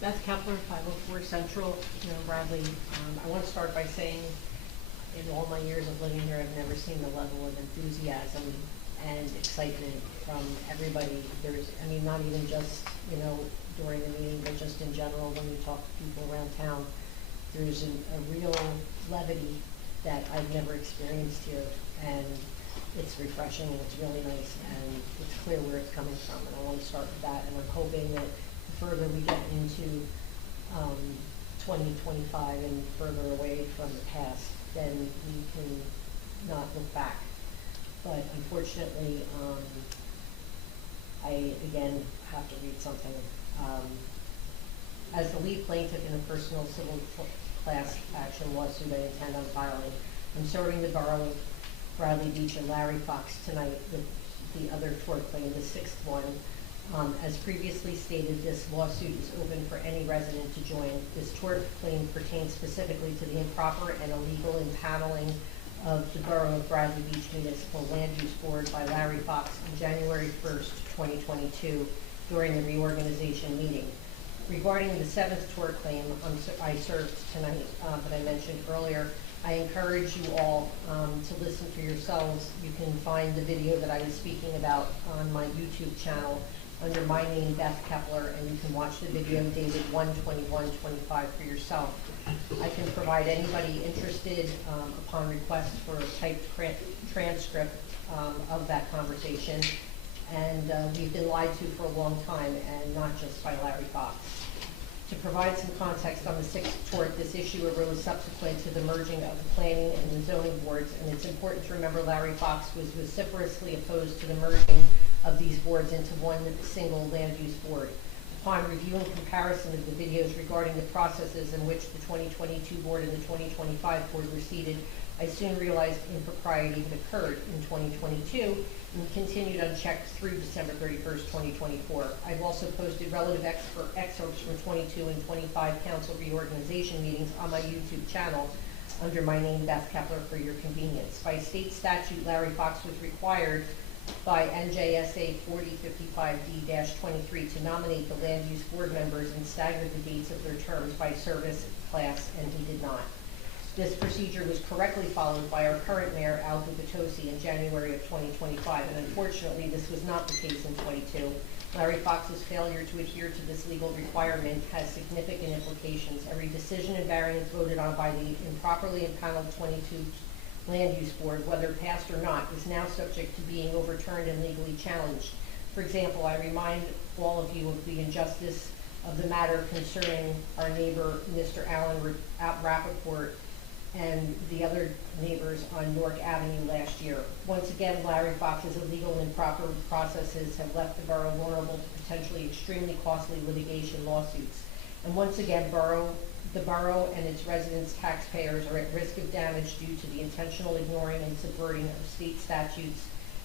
Beth Kepler, 504 Central, Bradley. I want to start by saying, in all my years of living here, I've never seen the level of enthusiasm and excitement from everybody. Not even just, during the meeting, but just in general, when we talk to people around town, there's a real levity that I've never experienced here, and it's refreshing and it's really nice, and it's clear where it's coming from, and I want to start with that, and I'm hoping that the further we get into 2025 and further away from the past, then we can not look back. But unfortunately, I again have to read something. As the lead plaintiff in a personal civil class action lawsuit I intend on filing, I'm serving the borough of Bradley Beach and Larry Fox tonight with the other tort claim, the sixth one. As previously stated, this lawsuit is open for any resident to join. This tort claim pertains specifically to the improper and illegal impaneling of the Borough of Bradley Beach Municipal Land Use Board by Larry Fox on January 1st, 2022, during the reorganization meeting. Regarding the seventh tort claim I served tonight, that I mentioned earlier, I encourage you all to listen for yourselves. You can find the video that I was speaking about on my YouTube channel under my name, Beth Kepler, and you can watch the video dated 1/21/25 for yourself. I can provide anybody interested, upon request, for a typed transcript of that conversation. And we've been lied to for a long time, and not just by Larry Fox. To provide some context on the sixth tort, this issue arose subsequent to the merging of the planning and the zoning boards, and it's important to remember Larry Fox was vociferously opposed to the merging of these boards into one single land use board. Upon review and comparison of the videos regarding the processes in which the 2022 board and the 2025 board were seated, I soon realized impropriety had occurred in 2022 and continued unchecked through December 31st, 2024. I've also posted relative excerpts from 22 and 25 council reorganization meetings on my YouTube channel under my name, Beth Kepler, for your convenience. By state statute, Larry Fox was required by NJSA 4055D-23 to nominate the land use board members and stagger the dates of their terms by service class, and he did not. This procedure was correctly followed by our current mayor, Al Gubitosi, in January of 2025, and unfortunately this was not the case in 22. Larry Fox's failure to adhere to this legal requirement has significant implications. Every decision and variance voted on by the improperly impaneled 22 Land Use Board, whether passed or not, is now subject to being overturned and legally challenged. For example, I remind all of you of the injustice of the matter concerning our neighbor, Mr. Alan Rappaport, and the other neighbors on Newark Avenue last year. Once again, Larry Fox's illegal and improper processes have left the borough vulnerable to potentially extremely costly litigation lawsuits. And once again, the borough and its residents, taxpayers, are at risk of damage due to the intentional ignoring and subverting of state statutes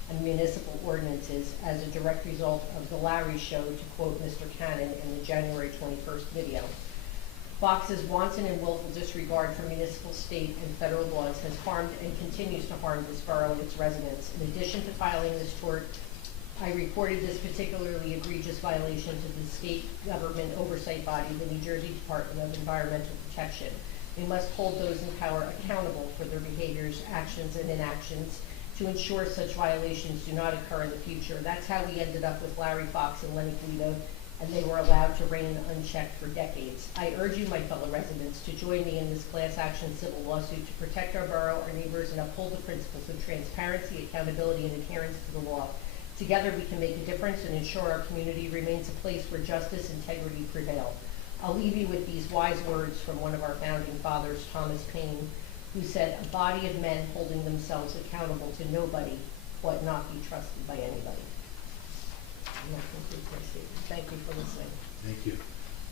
and municipal ordinances as a direct result of the Larry Show, to quote Mr. Cannon in the January 21st video. Fox's wanton and willful disregard for municipal, state, and federal laws has harmed and continues to harm this borough and its residents. In addition to filing this tort, I reported this particularly egregious violation to the state government oversight body, the New Jersey Department of Environmental Protection. We must hold those in power accountable for their behaviors, actions, and inactions to ensure such violations do not occur in the future. That's how we ended up with Larry Fox and Lenny Guido, and they were allowed to reign unchecked for decades. I urge you, my fellow residents, to join me in this class action civil lawsuit to protect our borough, our neighbors, and uphold the principles of transparency, accountability, and adherence to the law. Together we can make a difference and ensure our community remains a place where justice and integrity prevail. I'll leave you with these wise words from one of our founding fathers, Thomas Paine, who said, "A body of men holding themselves accountable to nobody ought not be trusted by anybody." And that concludes my statement. Thank you for listening. Thank you.